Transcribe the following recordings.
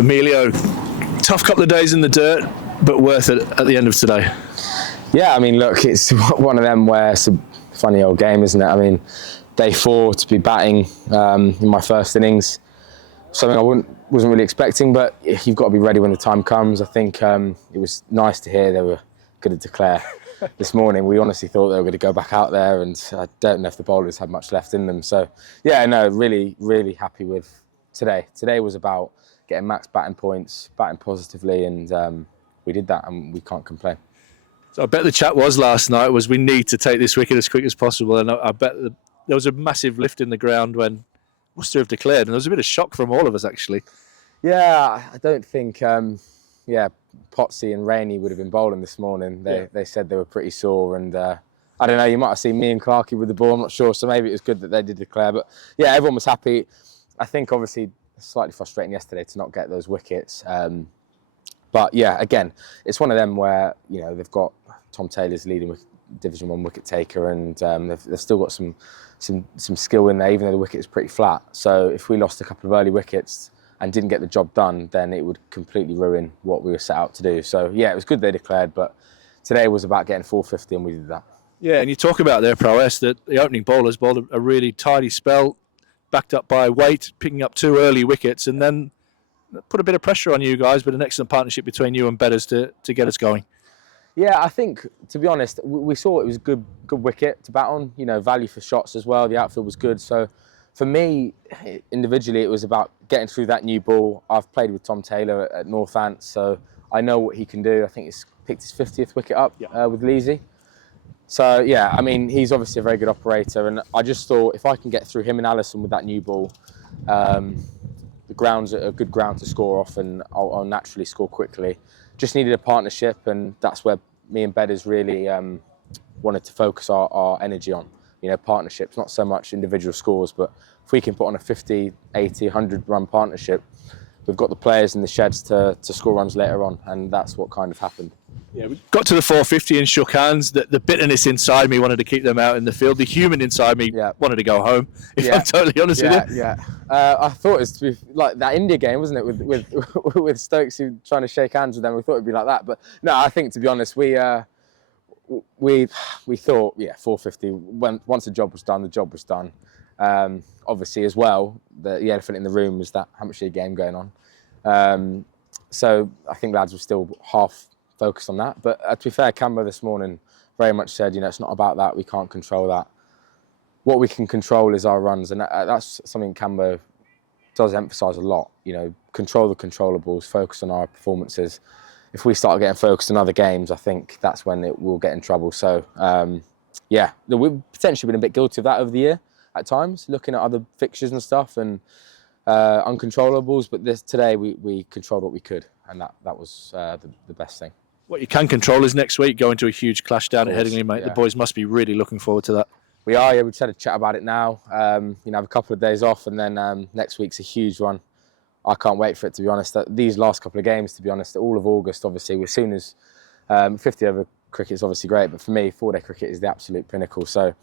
Emilio, tough couple of days in the dirt, but worth it at the end of today. Yeah, I mean, look, it's one of them where it's a funny old game, isn't it? I mean, day 4 to be batting in my first innings, something I wasn't really expecting, but you've got to be ready when the time comes. I think it was nice to hear they were going to declare this morning. We honestly thought they were going to go back out there, and I don't know if the bowlers had much left in them. So, yeah, no, really, really happy with today. Today was about getting max batting points, batting positively, and we did that, and we can't complain. So I bet the chat was last night was we need to take this wicket as quick as possible, and I bet there was a massive lift in the ground when Worcester have declared, and there was a bit of shock from all of us actually. Yeah, I don't think Potsy and Rainey would have been bowling this morning. They said they were pretty sore, and I don't know, you might have seen me and Clarkey with the ball, I'm not sure, so maybe it was good that they did declare. But yeah, everyone was happy. I think obviously slightly frustrating yesterday to not get those wickets. But yeah, again, it's one of them where, you know, they've got Tom Taylor's leading Division 1 wicket taker, and they've still got some skill in there, even though the wicket is pretty flat. So if we lost a couple of early wickets and didn't get the job done, then it would completely ruin what we were set out to do. So yeah, it was good they declared, but today was about getting 450, and we did that. Yeah, and you talk about their prowess, that the opening bowlers bowled a really tidy spell, backed up by weight, picking up 2 early wickets, and then put a bit of pressure on you guys, but an excellent partnership between you and Bedders to get us going. Yeah, I think, to be honest, we saw it was a good wicket to bat on, you know, value for shots as well. The outfield was good. So for me, individually, it was about getting through that new ball. I've played with Tom Taylor at Northants, so I know what he can do. I think he's picked his 50th wicket up with Leasy. So, yeah, I mean, he's obviously a very good operator, and I just thought if I can get through him and Allison with that new ball, the ground's a good ground to score off, and I'll naturally score quickly. Just needed a partnership, and that's where me and Bedders really wanted to focus our energy on. You know, partnerships, not so much individual scores, but if we can put on a 50, 80, 100 run partnership, we've got the players in the sheds to score runs later on, and that's what kind of happened. Yeah, we got to the 450 and shook hands. The bitterness inside me wanted to keep them out in the field. The human inside me wanted to go home, if I'm totally honest with you. Yeah, I thought it was to be like that India game, wasn't it, with Stokes who trying to shake hands with them. We thought it'd be like that, but no, I think, to be honest, we thought 450. Once the job was done, the job was done. Obviously, as well, the elephant in the room was that how much of a game going on. So I think lads were still half focused on that. But to be fair, Canberra this morning very much said, you know, it's not about that. We can't control that. What we can control is our runs, and that's something Canberra does emphasise a lot. You know, control the controllables, focus on our performances. If we start getting focused on other games, I think that's when it will get in trouble. So, yeah, we've potentially been a bit guilty of that over the year at times, looking at other fixtures and stuff and uncontrollables. But today we controlled what we could, and that was the best thing. What you can control is next week going to a huge clash down at Headingley, mate. Yeah. The boys must be really looking forward to that. We are, yeah. We've had a chat about it now. You know, have a couple of days off, and then next week's a huge one. I can't wait for it, to be honest. These last couple of games, to be honest, all of August, obviously, as soon as 50 over cricket is obviously great, but for me, 4-day cricket is the absolute pinnacle. So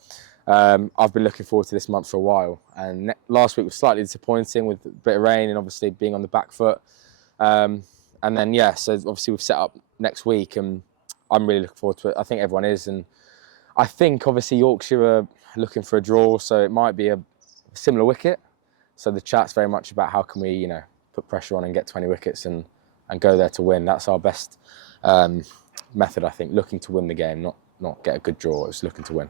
I've been looking forward to this month for a while. And last week was slightly disappointing with a bit of rain and obviously being on the back foot. And then, yeah, so obviously we've set up next week, and I'm really looking forward to it. I think everyone is. And I think, obviously, Yorkshire are looking for a draw, so it might be a similar wicket. So the chat's very much about how can we, you know, put pressure on and get 20 wickets and go there to win. That's our best method, I think, looking to win the game, not get a good draw. It's looking to win.